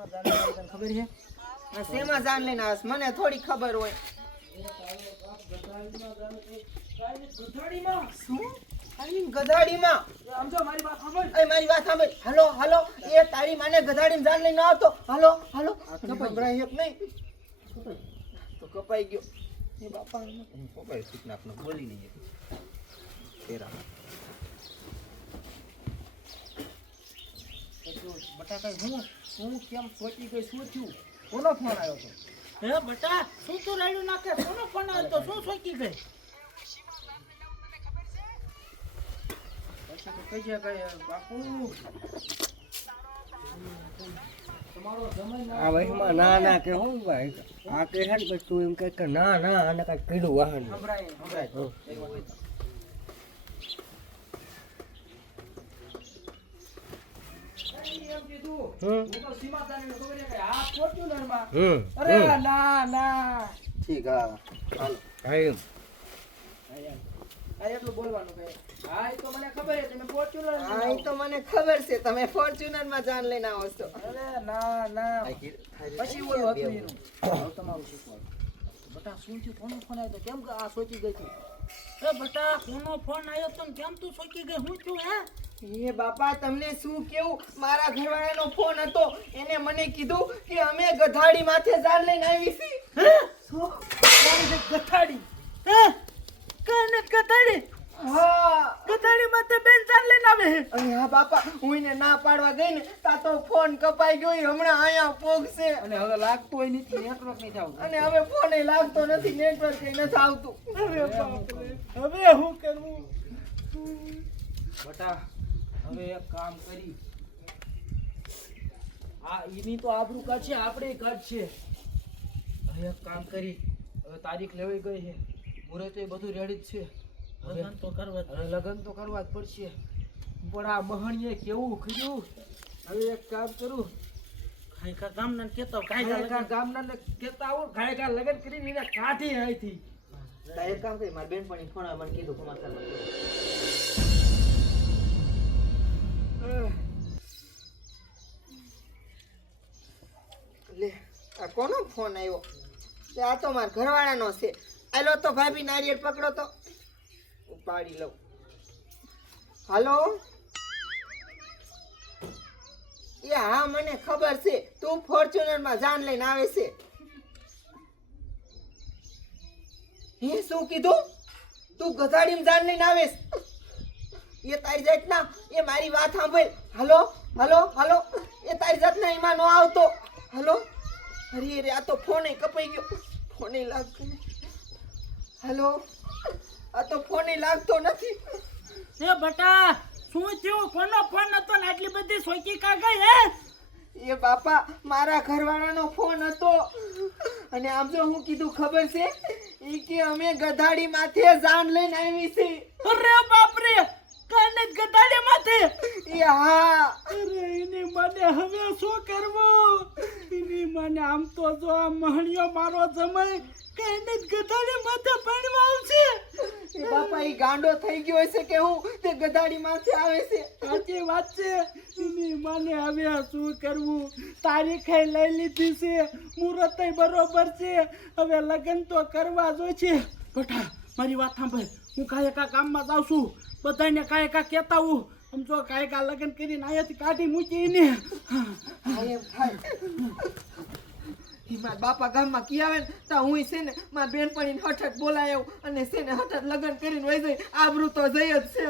ખબર છે શેમાં જાન લઈને આવસ મને થોડી ખબર હોય ગધાડીમાં મારી વાત સાંભળ મારી વાત સાંભળ હાલો હાલો એ તારી માને ગધાડીમાં જાન લઈને આવતો હાલો હાલો સંભળાય એક નહીં તો કપાઈ ગયો એ બાપા કપાઈ શીખના આપણે બોલી નહીં તેરા બટાકા હું કેમ સોચી ગઈ શું થયું કોનો ફોન આવ્યો તો હે બટા શું તું રાડ્યું નાખે કોનો ફોન આવ્યો તો શું સોચી ગઈ કઈ છે કઈ બાપુ તમારો સમય આ વહીમાં ના ના કે હું ભાઈ આ કે હે ને તું એમ કે ના ના આને કઈ કીધું વાહન સંભળાય ઠીક હા હાલો એટલું બોલવાનું કઈ હા એ તો મને ખબર છે તમે ફોર્ચ્યુનર હા એ તો મને ખબર છે તમે ફોર્ચ્યુનર માં જાન લઈને આવો છો અરે ના ના પછી બોલો હતું તમારું શીખવાડ બટા શું થયું કોનો ફોન આવ્યો તો કેમ આ સોચી ગઈ તું એ બટા કોનો ફોન આવ્યો તો કેમ તું સોચી ગઈ હું છું હે એ બાપા તમને શું કેવું મારા ઘરવાળાનો ફોન હતો એને મને કીધું કે અમે ગધાડી માથે જાન લઈને આવી છી હે શું ગધાડી હે કાને ગધાડી હા ગધાડી માથે બેન જાન લઈને આવે અને હા બાપા હું એને ના પાડવા ગઈ ને તા તો ફોન કપાઈ ગયો હમણાં આયા પોગશે અને હવે લાગતો હોય નથી નેટવર્ક નહીં આવતું અને હવે ફોન લાગતો નથી નેટવર્ક નથી આવતું હવે હું કરવું બટા હવે એક કામ કરી આ ઈની તો આબરૂ કાઢશે આપણે કાઢશે હવે એક કામ કરી હવે તારીખ લેવાઈ ગઈ છે મુહૂર્ત એ બધું રેડી જ છે લગન તો કરવા જ પડશે પણ આ મહણીએ કેવું કર્યું હવે એક કામ કરું ગાયકા ગામના કેતા ગામના કેતા આવું ગાયકા લગન કરીને એને કાઢી અહીંથી એક કામ કરી મારી બેનપણી ફોન મને કીધું સમાચારમાં લે આ કોનો ફોન આવ્યો આ તો મારા ઘરવાળાનો છે આલો તો ભાભી નારિયેળ પકડો તો ઉપાડી લઉં હાલો એ હા મને ખબર છે તું ફોર્ચ્યુનર માં જાન લઈને આવે છે હે શું કીધું તું ગધાડીમાં જાન લઈને આવેસ એ તારી જાતના એ મારી વાત સાંભળ હાલો હાલો હાલો એ તારી જાતના એમાં ન આવતો હાલો અરે રે આ તો ફોને કપાઈ ગયો ફોને લાગતો હાલો આ તો ફોને લાગતો નથી એ બટા શું થયું કોનો ફોન હતો ને આટલી બધી સોચી કા ગઈ હે એ બાપા મારા ઘરવાળાનો ફોન હતો અને આમ જો હું કીધું ખબર છે ઈ કે અમે ગધાડી માથે જાન લઈને આવી છે અરે બાપ રે કાને ગધાડી માથે એ હા અરે એની મને હવે શું કરવું એની મને આમ તો જો આ મહણિયો મારો જમાઈ કાને ગધાડી માથે ભણવા આવશે એ બાપા ઈ ગાંડો થઈ ગયો છે કે હું તે ગધાડી માથે આવે છે સાચી વાત છે એની મને હવે શું કરવું તારીખે લઈ લીધી છે મુહૂર્ત બરોબર છે હવે લગ્ન તો કરવા જોઈશે બટા મારી વાત સાંભળ હું કાયકા કામમાં જાઉં છું બધાને કાયકા કહેતા હું આમ જો કાયકા લગ્ન કરીને અહીંયાથી કાઢી મૂકીને મારા બાપા ગામમાં કી આવે ને તો હું છે ને મારા બેનપણીને હઠ બોલાયો અને છે ને હઠ લગ્ન કરીને વહી જાય આબરૂ તો જઈ જ છે